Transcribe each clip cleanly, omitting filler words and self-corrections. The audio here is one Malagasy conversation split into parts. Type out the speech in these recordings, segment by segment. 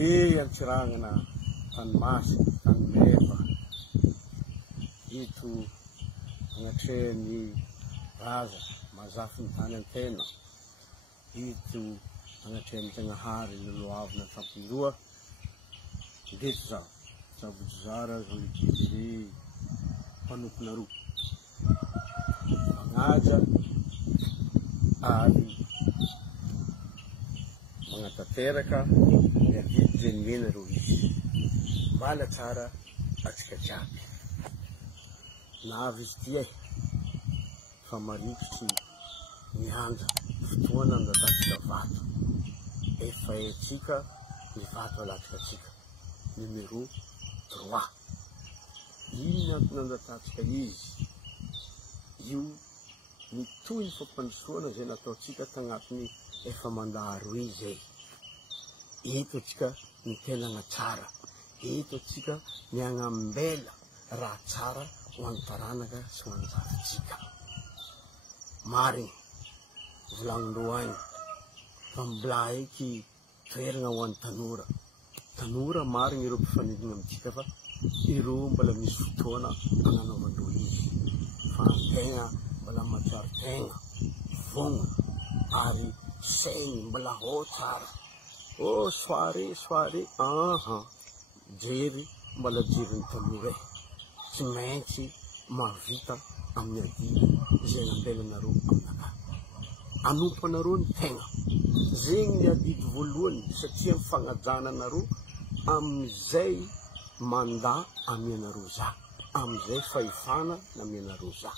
antsiragna Tanomasina, Tanomeva. Ito agnatrehany raza mazafy ny tany antena. Ito agnatrehany Jagnahary Loloavina Tampindroa. Ndeto zaho, Tsabojizara Zolikidiri Mpanomponaro. Magnaja ary magnatanteraka miavidy zay mena ro izy. Mbala tsara atsika jiaby. Navy izy ty fa marikitry mianja fotoana andatantsika vato. Efa etsika ny vato alatsika atsika. Numéro 3. Ino antony andatantsika izy? Io mitohy ny fampandrosoana zay nataotsika tagnatiny efa mandaro izay. Eto atsika ny tenana tsara. Eto atsika ny agnambela raha tsara ho an'ny taranaka sy ho an'ny zafitsika. Marigny volagnin-dreo agny fa mbola eky toerana ho an'ny tanora. Tanora marigny ireo mpifanidina amintsika fa ireo mbola misy fotoana agnanaovandreo izy. Fa an-tegna mbola matsiaro tegna, vogno ary saigny mbola ho tsara. Oh, soare, jery mbola jirin'ny tanora tsy maintsy mahavita amin'ny adidy izay nambelanareo aminaka. Anompo anareo ny tegna. Zegny ny adidy voalohany satria mifagnajana anareo amin'izay mandat amianareo za, amin'izay fahefana namianareo za.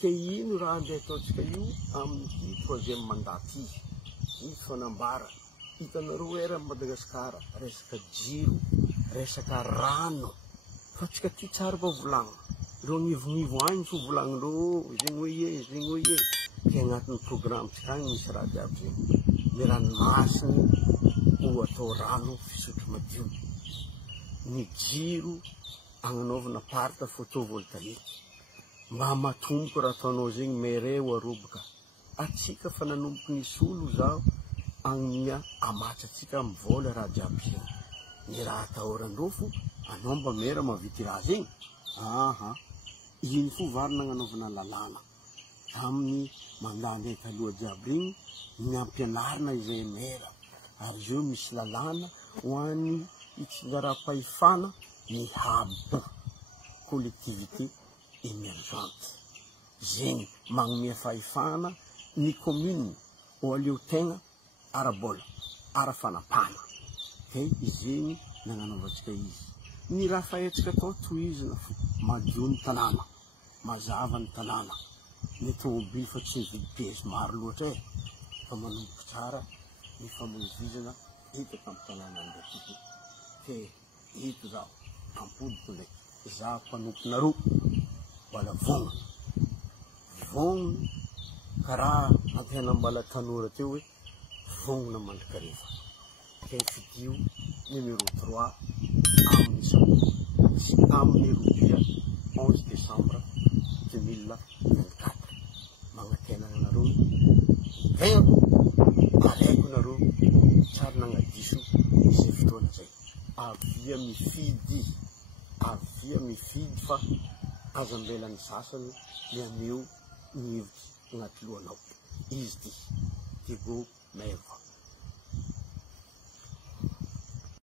Ke ino raha andeha ataotsika io amin'ny troisième mandat ty? Ito fanambara. Hitanareo era Madagasikara, resaka jiro, resaka rano. Fa tsika ty tsara fa volagna. Reo gnivognivo agny fo volagnin-dreo, zegny hoe ie. Ke agnatin'ny programme tsika agny misy raha jiaby zegny. Ny ranomasiny ho atao rano fisotro madio. Ny jiro agnanaovana parta photovoltaïque. Mba matomboky raha ataonao zegny mere ho aroboka. Atsika fa nanomboky nisy olo zao agnya amatsatsika mivola raha jiaby zegny. Ny raha atahorandreo fo anao mba mera mavity raha zegny. Iny fo varina agnanaovana lalàna. Amin'ny mandande taloha jiaby regny ny ampianarina izay mera. Ary zio misy lalàna ho an'ny itsinjaram-pahefana ny habo collectivité émergente. Zegny magnome fahefana ny commune ho aleo tegna arabola, arafanapana. Kay izegny nagnanaovantsika izy. Ny raha fahatsika atao tohizina fo, madio ny tanàna, mazava ny tanàna. Ny tomobily fa tsy mividy pièce maro loatra fa manomboky tsara ny famoizizana hita amin'ny tanàna andratiky. Ke ito zaho ampodiko ndraiky za mpanomponareo mbola vogno karaha antenambala tanora teo hoe vognona mandrikarefa. Ke fidio numéro 3 amin'ny robia 11 décembre 2024. Magnatena anareo tegna alaiko nareo tsara nagnadiso izay fotoana zay. Avia mifidy fa azambelan'ny sasany ny aneo ny hevitry agnaty lohanao. Izy ty Tigo Meva.